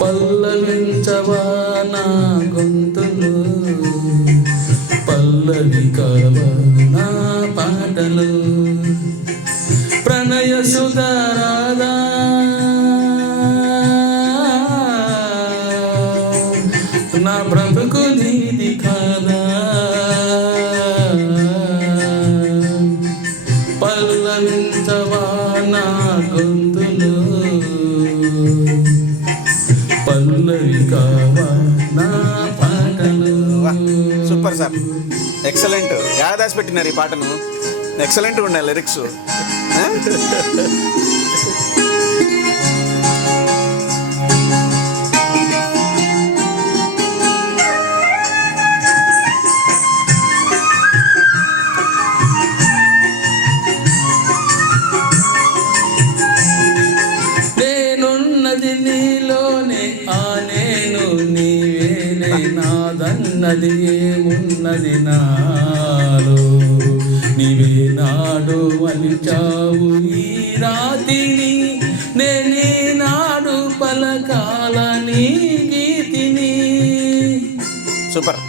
పల్లవించవా నా గొంతులు, పల్లవి కావా నా పాటలు, ప్రణయ సుధరాదా నా బ్రతుకు నీది కాదా, పల్లవించవా నా గొంతులు, పల్లవి కావా నా పాటలు. Super sir, excellent. యాదాసి పెట్టినారు ఈ పాటను, ఎక్సలెంట్ ఉన్నాయి లిరిక్స్. నేనున్నది నీలోనే, ఆ నేను నీవేనే, నాదన్నది ఏమున్నది నాలో, నీవే నాడు మలిచావు ఈ రాతిని, నేనే నాడు పలకాల నీ గీతిని. సూపర్.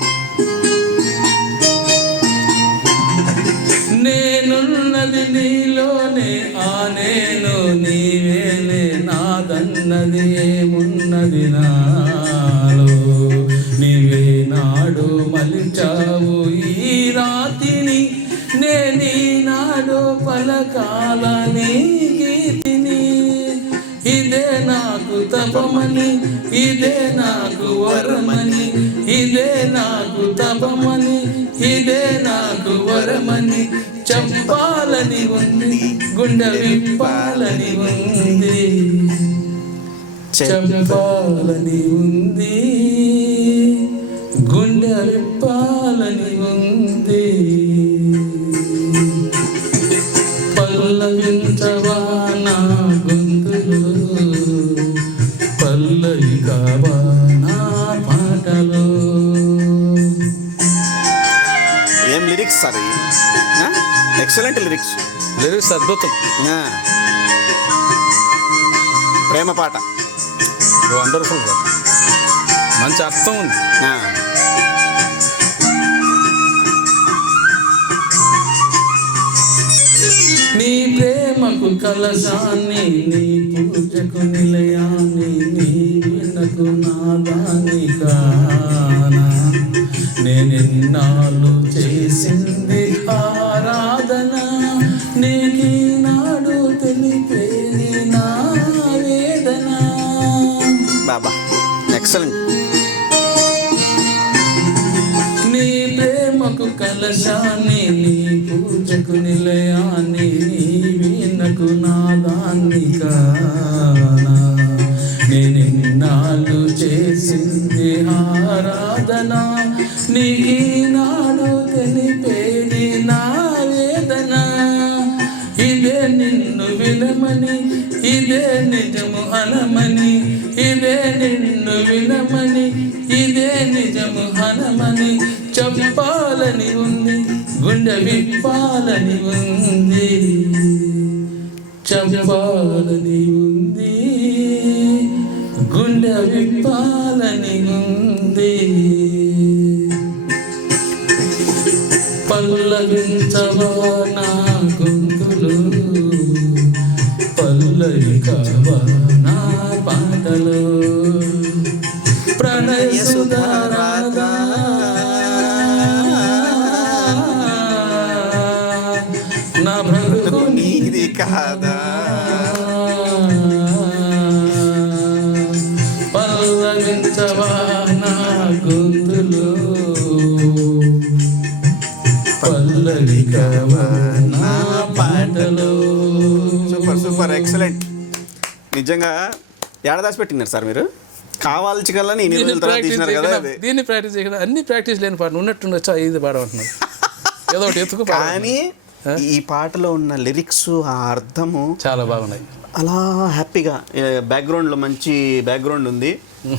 నేనున్నది నీలోనే, ఆ నేను నీవేలే, నాదన్నది ఏమున్నది నాలో, నీవే నాడు మలిచావు ఈ రాతిని, నేనీ నాడు పలకాల నీ గీతిని. ఇదే నాకు తపమని, ఇదే నాకు వరమని, ఇదే నాకు తపమని, ఇదే నాకు వరమని చెప్పాలని ఉంది, గుండె విప్పాలని ఉంది, చెప్పాలని ఉంది, గుండె విప్పాలని ఉంది. పల్లవించవా నా గొంతులు, పల్లవి కావా నా పాటలు. ఏం lyrics sir, excellent lyrics. Lyrics అద్భుతం. ప్రేమ పాట వండర్ఫుల్, మంచి అర్థం ఉంది. నీ ప్రేమకు కలశాన్ని, నీ పూజకు నిలయాన్ని, నీ వీణకు నాదాన్ని కానా, నేనెన్నాళ్ళు చేసింది ఆరాధన, నీకీనాడు తెలిపేది నా వేదన. బాబా ఎక్సలెంట్. నీ ప్రేమకు కలశాన్ని, నీ పూజకు నిలయాన్ని, నీ వీణకు నాదాన్ని కానా, నేనెన్నాళ్ళు చేసింది ఆరాధన, నీకీనాడు తెలిపేది నా వేదన. ఇదే నిన్ను వినమని, ఇదే నిజము అనమని, ఇదే నిన్ను వినమని, ఇదే నిజము అనమని చెప్పాలని ఉంది, గుండె విప్పాలని ఉంది, చెప్పాలని ఉంది, గుండె విప్పాలని ఉంది. పల్లవించవా నా గొంతులు, పల్లవి కావా నా పాటలు, ప్రణయ సుధరాదా నా బ్రతుకు నీది కాదా, పల్లవించవా నా గొంతులు, పల్లవి కావా నా పాటలు. Super super excellent. నిజంగా ఏడాదాసి పెట్టినారు సార్ మీరు, కావాల్సి కల్లా తీసినారు కదా. దీన్ని ప్రాక్టీస్ చేయకుండా అన్ని ప్రాక్టీస్ లేని పాట ఉన్నట్టుండొచ్చు, ఇది పాడమంటున్నారు ఏదో ఒకటి ఎత్తుకు. కానీ ఈ పాటలో ఉన్న లిరిక్స్, ఆ అర్థము చాలా బాగున్నాయి. అలా హ్యాపీగా బ్యాక్గ్రౌండ్లో మంచి బ్యాక్గ్రౌండ్ ఉంది,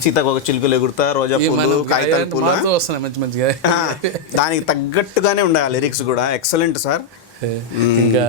సీతాకోక చిలుకలు ఎగురుతా, రోజా పూలు, కాగితాల పూలు వస్తున్నాయి మంచి మంచిగా, దానికి తగ్గట్టుగానే ఉండాలి లిరిక్స్ కూడా. Excellent sir. ఇంకా